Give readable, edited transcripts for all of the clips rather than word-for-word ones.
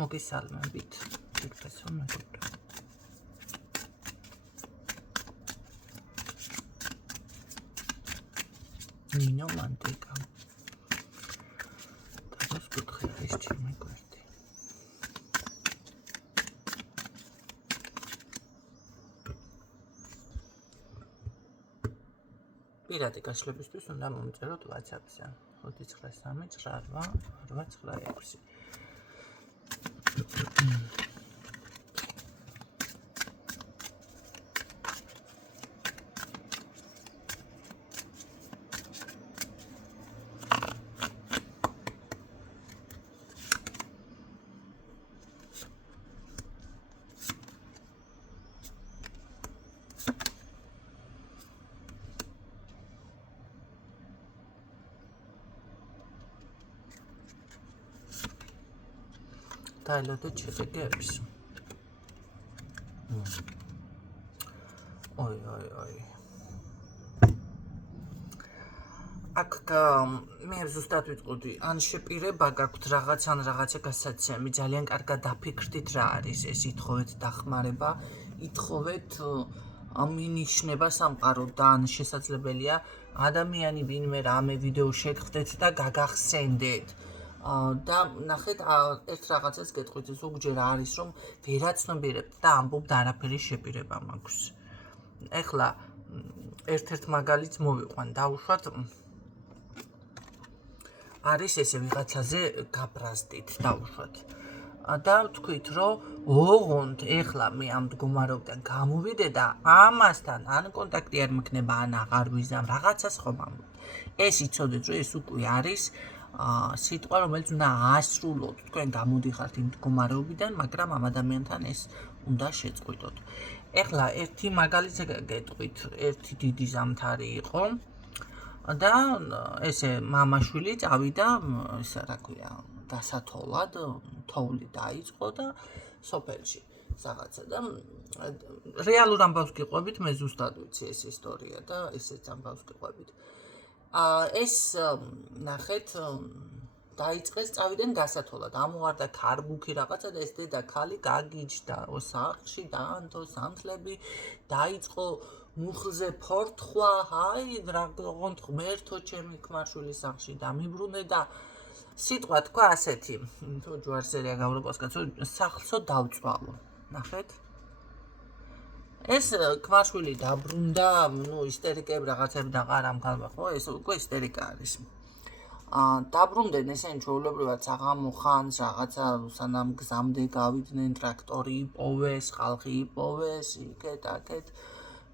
მოგესალმებით. Იქნებსო მეგობრებო. ნინო მანტეკა. Das კუთხე ეს ჩემი გვერდი. პირადი გაშლებისთვის უნდა მომწეროთ WhatsApp-ზე 593388986. დაელოდეთ შედეგებს. Ой. აქ მე ზუსტად ვიტყოდი, ან შეპირება გაქვთ რაღაც ან რაღაცა გასაცემი, ძალიან კარგად დაფიქრდით რა არის ეს, ითხოვეთ დახმარება, ითხოვეთ მინიშნება სამყარო და ან შესაძლებელია ადამიანი ვინმე რამე ვიდეო შეგხვდეთ და გაგახსენდეთ. და ნახეთ ერთ რაღაცას გეტყვით, ზოგჯერ არის რომ ვერაცნობიერებთ და ამბობთ არაფერი შეპირება მაქვს. ეხლა ერთ-ერთ მაგალითს მოვიყვან, დავუშვათ არის ესე ვიღაცაზე გაბრაზდით, დავუშვათ. და ვთქვით, რომ ოღონდ ეხლა მე ამ მდგომარეობიდან გამოვიდე და ამასთან ან კონტაქტი არ მექნება, ან აღარ ვიზამ, რაღაცას ხომ ამბობთ. ეს იცოდეთ, რომ ეს უკვე არის სიტყვა, რომელიც უნდა აასრულოთ, თქვენ გამოდიხართ იმ მდგომარეობიდან, მაგრამ ამ ადამიანთან ეს უნდა შეწყვიტოთ. ეხლა ერთი მაგალითზე გეტყვით, ერთი დიდი ზამთარი იყო და ესე მამაშვილი წავიდა, ისა რა ქვია, დასათოლად, თოვლი დაიწყო და სოფელში რაღაცა და რეალურ ამბავს გიყვებით, მე ზუსტად ვიცი ეს ისტორია და ესეც ამბავს გიყვებით. ეს ნახეთ დაიწყეს წავიდნენ გასათოლად, ამოვარდა ქარბუქი რაღაცა და ეს დედაქალი გაგიჯდა სახლში, დაანთო სანთლები, დაიწყო მუხლზე ფორთხვა, აი ოღონდ ღმერთო ჩემი ქმარშვილი სახლში დამიბრუნე და სიტყვა თქვა ასეთი, თუ ჯვარსერია გავრობას კაცო, სახლსო დავწვალო, ნახეთ. ეს ქმარშვილი დაბრუნდა, ისტერიკები რაღაცები და ყარ ამ ქალმა, ხო, ეს უკვე ისტერიკა არის. დაბრუნდნენ ესენი ჩვეულებრივად საღამო ხანს, რაღაცა სანამ გზამდე გავიდნენ, ტრაქტორი იპოვეს, ხალხი იპოვეს, იქეთ-აქეთ.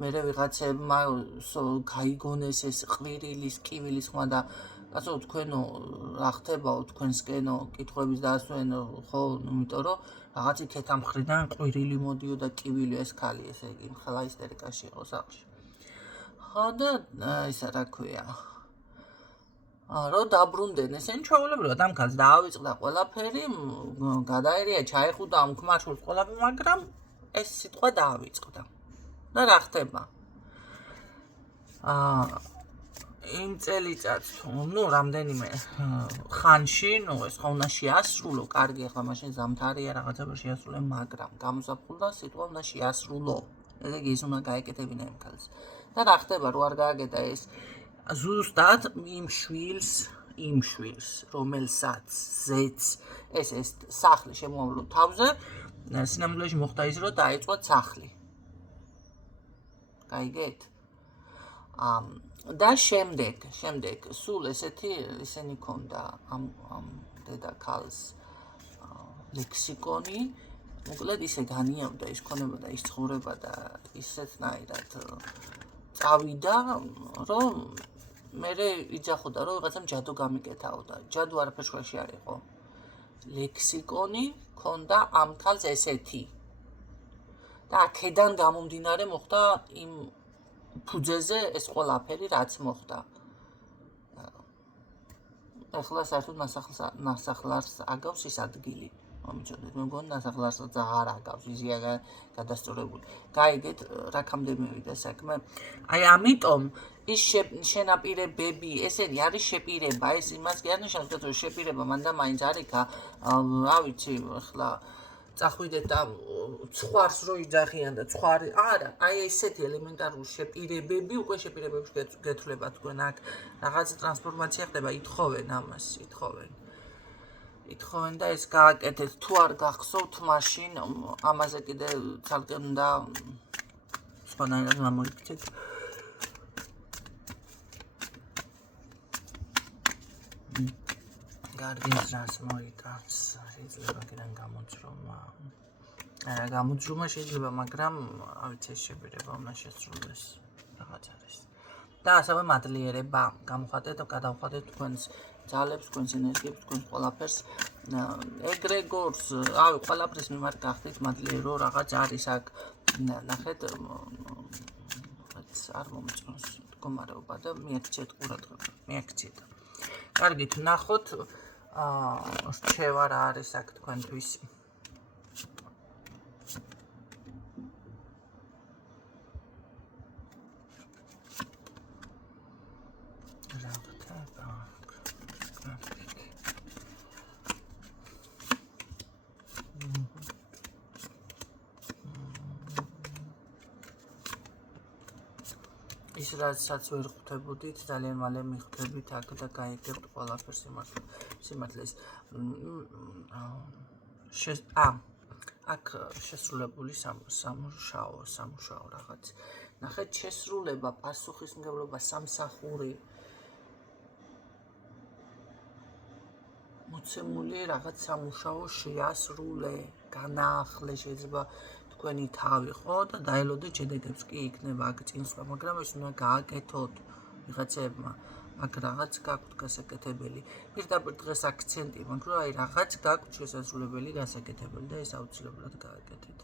მერე ვიღაცებმა გაიგონეს ეს ყვირილის, კივილის ხმა და კაცო, თქვენო რა ხდებაო, თქვენსკენო კითხვების დასვენო, ხო, იმიტომ რომ რაღაც იქეთ ამ მხრიდან ყვირილი მოდიოდა, კივილი ეს ქალი, ესე იგი, ხელა ისტერიკაში იყო სახლში. ხო და ისა რა ქვია, რომ დაბრუნდნენ ესენი ჩვეულებრივად ამ ქალს დაავიწყდა ყველაფერი, გადაერია, ჩაეხუდა ამ ქმარშვილს ყველაფერი, მაგრამ ეს სიტყვა დაავიწყდა. და რა ხდება? იმ წელიწადს, რამდენიმე ხანში, ეს ხო უნდა შეასრულო, კარგი, ახლა მაშინ ზამთარია, რაღაცა შეასრულე, მაგრამ გამოსაფხულდა სიტყვა უნდა შეასრულო. ესე იგი, ის უნდა გაეკეთებინა იმ ქალს. და რა ხდება, რო არ გააკეთა ეს, ზუსტად იმ შვილს, რომელსაც ზეც ეს სახლი შემოავლო თავზე, სინამდვილეში მოხდა ის, რომ დაიწყო სახლი. გაიგეთ? და შემდეგ სულ ესენი ქონდა ამ დედაქალს ლექსიკონი, მოკლედ ისე განიავდა, ის ქონებოდა, ის ცხოვრება და ისეთნაირად წავიდა, რომ მერე იძახოდა, რომ ვიღაცამ ჯადო გამიკეთაო და ჯადო არაფერში არ იყო. ლექსიკონი ქონდა ამ ქალს ესეთი. და აქედან გამომდინარე მოხდა იმ ფუძეზე ეს ყველაფერი რაც მოხდა. ეხლა საერთოდ ნასახლარს აგავს ის ადგილი. მომიწოდეთ, მე მგონი ნასახლარსაც აღარ აკავს, იზია გადასწორებული. გაიგეთ, რაკამდე მივიდა საქმე. აი ამიტომ ის შენაპირებები, ესენი არის შეპირება, ეს იმას კი არ ნიშნავს, რომ შეპირება მანდა მაინც არ იქა, რა ვიცი, ახლა წახვიდეთ და ცხვარს რო იძახიან და ცხვარი არა, აი ესეთი ელემენტარული შეპირებები უკვე შეპირებებში გეთვლება თქვენ აქ რაღაც ტრანსფორმაცია ხდება, ითხოვენ ამას, ითხოვენ და ეს გააკეთეთ, თუ არ გახსოვთ მაშინ ამაზე კიდე ცალკე უნდა სხვანაირად გამოიქცეთ. გარგის რას მოიტანს, შეიძლება კიდენ გამოძრომა. გამოძრომა შეიძლება, მაგრამ ავიც ეს შეპირება უნდა შესრულდეს რაღაც არის. და ასევე მადლიერება, გადავხატეთ თქვენს ძალებს, თქვენს ენერგიებს, თქვენს ყველაფერს. ეგრეგორს, ყველაფრის მიმართ გახდით მადლიერო, რაღაც არის აქ, ნახეთ, არ მომწონს მდგომარეობა და მიაქციეთ ყურადღება, მიაქციეთ. კარგით, ვნახოთ, რჩევა რა არის აქ თქვენთვის. ის რასაც ვერ ხვდებოდით, ძალიან მალე მიხვდებით აქ და გაიგებთ ყველაფერს სიმართლეს. აქ შესრულებული სამუშაო რაღაც. ნახეთ, შესრულება, პასუხისმგებლობა, სამსახური. მოცემული რაღაც სამუშაო შეასრულე, განაახლე, შეიძლება თქვენი თავი ხო და დაელოდეთ შედეგებს კი იქნება აქ წინსვლა, მაგრამ ეს უნდა გააკეთოთ ვიღაცებმა. აქ რაღაც გაქვთ გასაკეთებელი. პირდაპირ დღეს აქცენტი მაქვს, რომ აი რაღაც გაქვთ შესაძლებელი გასაკეთებელი და ეს აუცილებლად გააკეთეთ.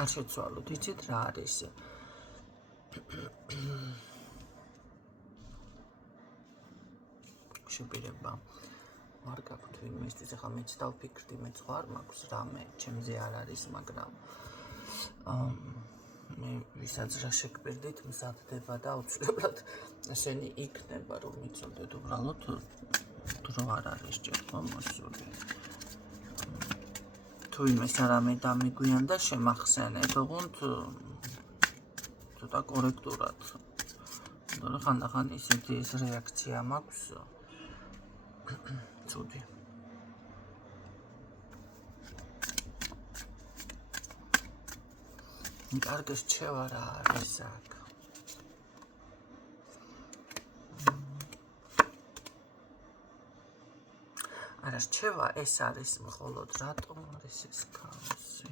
არ შეცვალოთ, იცით რა არის? შეპირება. არ გაქვთ ვინმესთვის, ახლა მეც დავფიქრდი, მეც ხო არ მაქვს რამე, ჩემზე არ არის, მაგრამ მე ვისაც რა შეგპირდით, მზადდება და აუცილებლად ესენი იქნება, რომ მიცოდეთ უბრალოდ დრო არ არის ჯერ მოსული. თუ იმეს არამე დამიგვიან და შემახსენეთ, ოღონდ ცოტა კორექტურად. ხანდახან ისეთი ეს რეაქცია მაქვს. ცუდი. კარგი რჩევა რა არის აქ? არა, რჩევა ეს არის მხოლოდ რატომ არის ეს ქაოსი?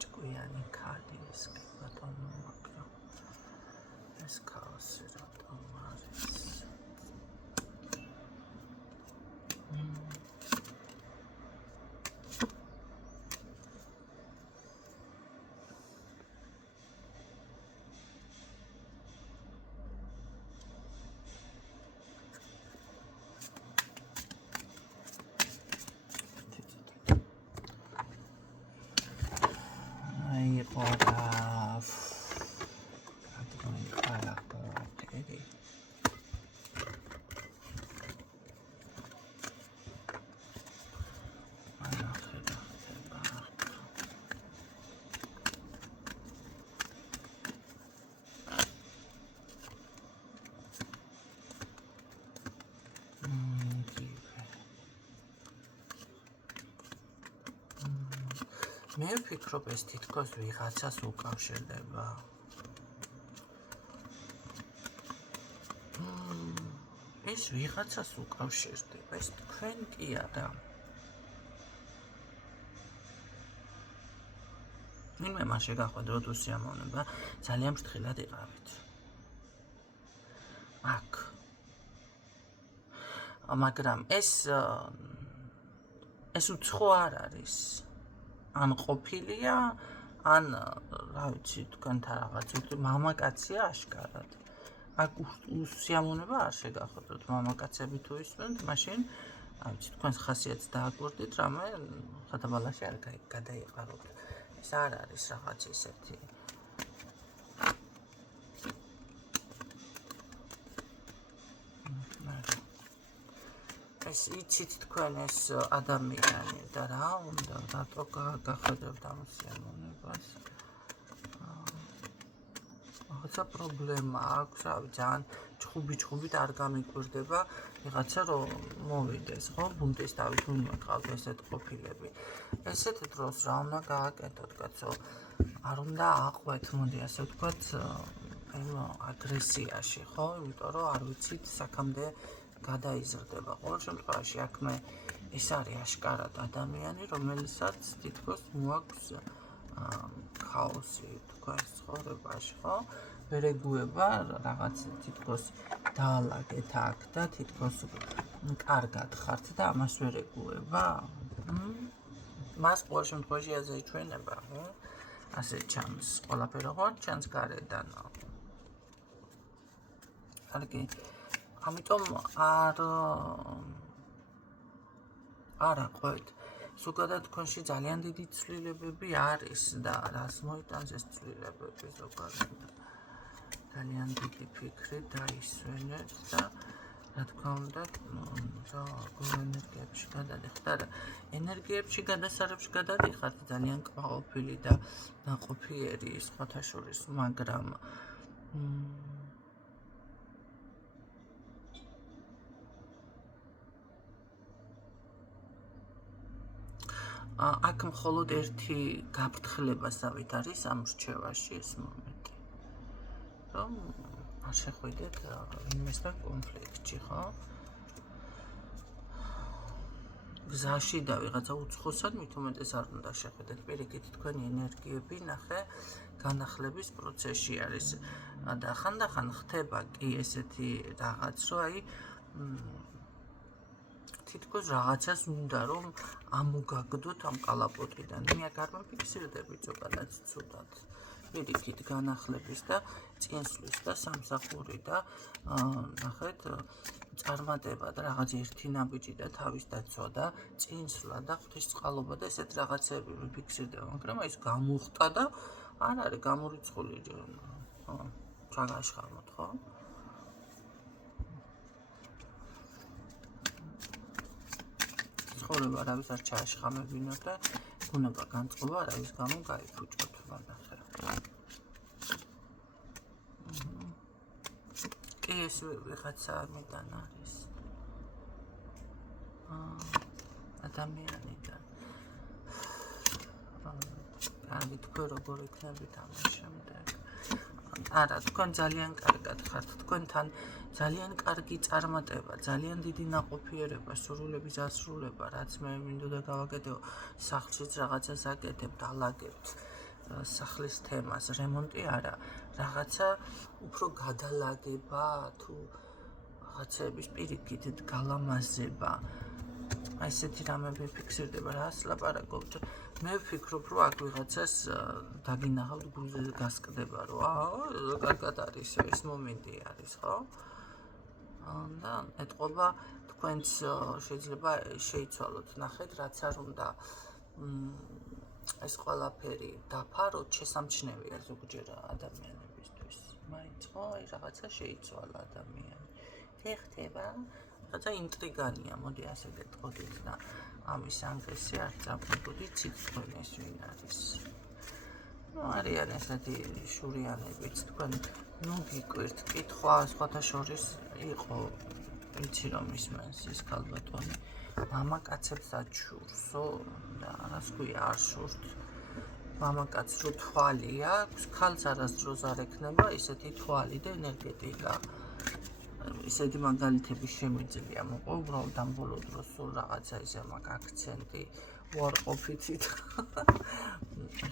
ჭკვიანი ქალი ეს კი ბატონო, მაგრამ ეს ქაოსი რატომ არის? მე ვფიქრობ, ეს თითქოს ვიღაცას უკავშირდება. ეს ვიღაცას უკავშირდება, ეს თქვენ კი არა. ვინმე მან შეგახვედროთ უსიამოვნება, ძალიან ფრთხილად იყავით. აქ. მაგრამ ეს უცხო არ არის. ან ყოფილია, ან რა ვიცი, თქვენთან რაღაც მამაკაცია აშკარად. აქ უსიამოვნება არ შეგახოდოთ, მამაკაცები თუ ისმენთ, მაშინ რა ვიცი, თქვენს ხასიათს დააკვირდით, რამე ხათაბალაში არ გადაიყაროთ. ეს არ არის რაღაც ისეთი. ეს იცით თქვენ ეს ადამიანი და რა უნდა რატო გახედავთ ამ სიამოვნებას? რაღაცა პრობლემა აქვს, რა ვიცი, ძალიან ჩხუბით არ გამიკვირდება ვიღაცა რომ მოვიდეს, ხო? ბუნტის თავით უნდა გყავთ ესეთ ყოფილები. ესეთ დროს რა უნდა გააკეთოთ, კაცო? არ უნდა აყვეთ, მოდი ასე ვთქვათ, იმ აგრესიაში, ხო? იმიტომ რომ არ ვიცით საქამდე გადაიზრდება. ყოველ შემთხვევაში აქ მე ეს არის აშკარად ადამიანი, რომელსაც თითქოს მოაქვს ქაოსი თქვენს ცხოვრებაში, ხო? ვერ ეგუება რაღაც თითქოს დაალაგეთ აქ და თითქოს კარგად ხართ და ამას ვერ ეგუება. მას ყოველ შემთხვევაში აზეიჩვენება, ხო? ასე ჩანს, ყველაფერი როგორ ჩანს გარედან. კარგი. ამიტომ არ აყვეთ. ზოგადად თქვენში ძალიან დიდი ცვლილებები არის და რას მოიტანს ეს ცვლილებები ზოგადად. ძალიან დიდი ფიქრი დაისვენეთ და რა თქმა უნდა, როგორ ენერგიებში გადადიხართ. არა, ენერგიებში გადასარევში გადადიხართ ძალიან კმაყოფილი და ნაყოფიერი სხვათა შორის, მაგრამ აქ მხოლოდ ერთი გაფრთხილებასავით არის ამ რჩევაში ეს მომენტი. რომ არ შეხვიდეთ ვინმესთან კონფლიქტში, ხო? გზაში და ვიღაცა უცხოსად მით უმეტეს არ უნდა შეხვიდეთ. პირიქით თქვენი ენერგიები ნახე განახლების პროცესში არის და ხანდახან ხდება კი ესეთი რაღაც, რომ აი თითქოს რაღაცას უნდა რომ ამოგაგდოთ ამ კალაპოტიდან. მე აქ არ მიფიქსირდებით ზოგადად ცუდად. პირიქით განახლების და წინსვლის და სამსახური და ნახეთ წარმატება და რაღაც ერთი ნაბიჯი და თავის დაცვა და წინსვლა და ღვთისწყალობა და ესეთ რაღაცები მიფიქსირდება, მაგრამ ეს გამოხტა და არ არის გამორიცხული ჩაგაშხალმოთ, ხო? ცხოვრება არავის არ ჩააშხამებინოთ და ბუნება განწყობა არავის გამო გაიფუჭოთ, ნახე. კი ეს ვიღაცა ამიდან არის. ადამიანიდან. კარგი, თქვენ როგორ იქნებით ამის შემდეგ? არა, თქვენ ძალიან კარგად ხართ, თქვენთან ძალიან კარგი წარმატება, ძალიან დიდი ნაყოფიერება, სურვილების ასრულება, რაც მე მინდოდა გავაკეთო, სახლშიც რაღაცას აკეთებთ, ალაგებთ სახლის თემას, რემონტი არა, რაღაცა უფრო გადალაგება თუ რაღაცების პირიქით გალამაზება. აი ესეთი რამები ფიქსირდება, რას ლაპარაკობთ. მე ვფიქრობ, რომ აქ ვიღაცას დაგინახავთ გულზე გასკდება, რომ კარგად არის, ეს მომენტი არის, ხო? და ეთყობა თქვენც შეიძლება შეიცვალოთ, ნახეთ, რაც არ უნდა ეს ყველაფერი დაფაროთ, შესამჩნევია ზოგჯერ ადამიანებისთვის. მაინც ხო, აი რაღაცა შეიცვალა ადამიანი. ხდება? რაღაცა ინტრიგანია, მოდი ასე გეტყოდით და ამის ანგრესი არ წამყვიდით, იცით თქვენ ეს ვინ არის. არიან ესეთი შურიანებიც, თქვენ გიკვირთ, კითხვა სხვათა შორის იყო, ვიცი რომ ისმენს ის ქალბატონი, მამაკაცებს აჩურსო და რას ქვია არ შურთ. მამაკაც რო თვალი აქვს, ქალს არასდროს არ ექნება ისეთი თვალი და ენერგეტიკა. ისეთი მაგალითები შემიძლია მოყვა, უბრალოდ ამ ბოლო დროს სულ რაღაცა ისე მაქვს აქცენტი უარყოფითით.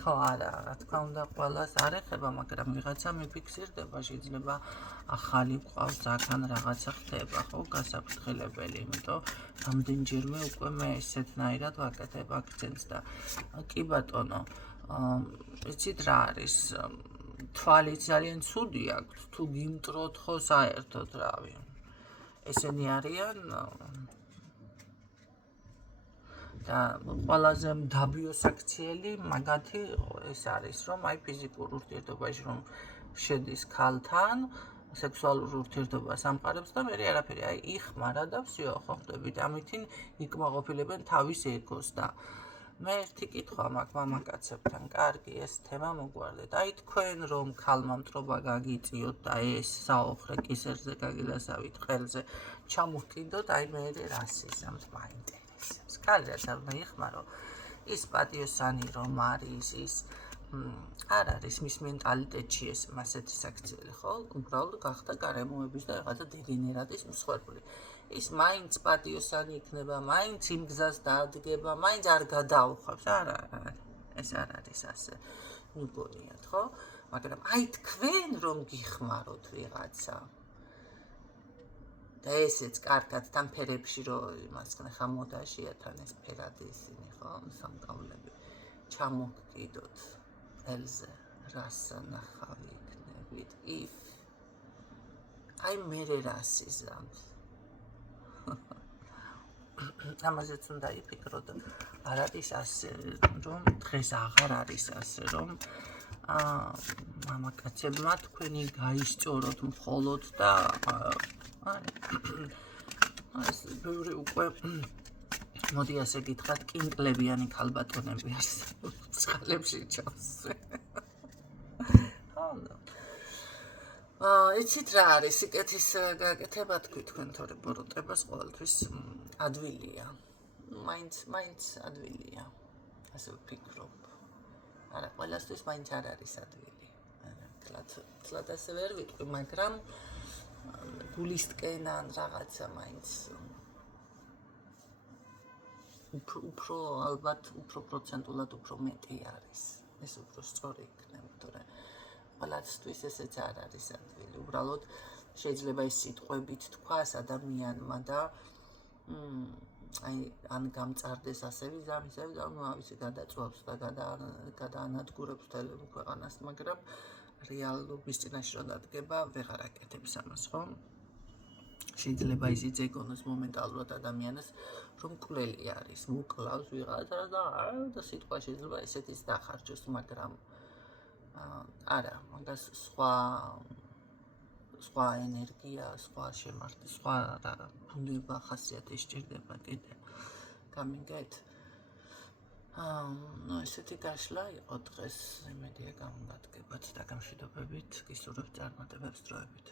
ხო, არა, რა თქმა უნდა, ყველას არ ეხება, მაგრამ ვიღაცა მიფიქსირდება, შეიძლება ახალი გვყავს აქან რაღაცა ხდება, ხო, გასაფრთხილებელი, იმიტომ რამდენჯერმე უკვე მე ესეთნაირად ვაკეთებ აქცენტს და კი ბატონო, იცით რა არის, თვალით ძალიან ცუდი აქვს, თუ გიმტროთ ხო საერთოდ რავი. ესენი არიან და ყველაზე მდაბიოსაქციელი მაგათი ეს არის, რომ აი ფიზიკურ ურთიერთობაში რომ შედის ქალთან, სექსუალურ ურთიერთობას ამყარებს და მე არაფერი, აი იხმარა და всё, ხო ხდებით, ამითინ იკმაყოფილებენ თავის ეგოს და მე ერთი კითხვა მაქვს მამაკაცებთან, კარგი, ეს თემა მოგვარდეთ. აი თქვენ რომ ქალმა მტრობა გაგიწიოთ და ეს საოხრე კისერზე გაგილასავით ყელზე ჩამოვკიდოთ, აი მე რასიზმს მაინტერესებს. კალერა მეიხმარო. ის პატიოსანი რომ არის, ის არ არის მის მენტალიტეტში ეს მასეთი საქციელი, ხო? უბრალოდ გახდა გარემოების და რაღაცა დეგენერატის მსხვერპლი. ის მაინც პატიოსანი იქნება, მაინც იმ გზას დაადგება, მაინც არ გადაუხავს. არა, ეს არ არის ასე. მიგონიათ, ხო? მაგრამ აი თქვენ რომ გიხმაროთ ვიღაცა და ესეც კარგად თან ფერებში რომ იმას ხნეხა მოდაშია თან ეს ფერადი ისინი, ხო? სამკავლები. ჩამოგკიდოთ ელზე, რასანახავი იქნებით. აი მე რასიზმს ამაზეც უნდა იფიქროთ, არ არის ასე, რომ დღეს აღარ არის ასე, რომ მამაკაცებმა თქვენი გაისწოროთ მხოლოდ და ეს ბევრი უკვე მოდი ასე გითხრათ, კინკლებიანი ქალბატონები არსებობს წყალებში ჩავსვე. იცით რა არის სიკეთის გაკეთება თქვი თქვენ თორე ბოროტებას ყოველთვის ადვილია. მაინც ადვილია. ასე ვფიქრობ. არა, ყველასთვის მაინც არ არის ადვილი. თლად ასე ვერ ვიტყვი, მაგრამ გულისკენ ან რაღაცა მაინც უფრო ალბათ უფრო პროცენტულად უფრო მეტი არის. ეს უფრო სწორი იქნება, თორე ყველასთვის ესეც არ არის ადვილი. უბრალოდ შეიძლება ის სიტყვებით თქვას ადამიანმა და აი ან გამწარდეს ასე ვიზამისები და ნუ ავიცი გადაწვავს და გადაანადგურებს მთელ ქვეყანას, მაგრამ რეალობის წინაშე რომ დადგება, ვეღარ აკეთებს ამას, ხო? შეიძლება ისიც ეგონოს მომენტალურად ადამიანს, რომ მკვლელი არის, მოკლავს ვიღაცა და სიტყვა შეიძლება ესეთის დახარჯოს, მაგრამ არა, მაგას სხვა ენერგია, სხვა შემართი, სხვა ბუნება ხასიათი სჭირდება კიდე. გამიგეთ? ესეთი გაშლა იყო დღეს, იმედია გამოგადგებათ და გამშვიდობებით, გისურვებთ წარმატებებს დროებით.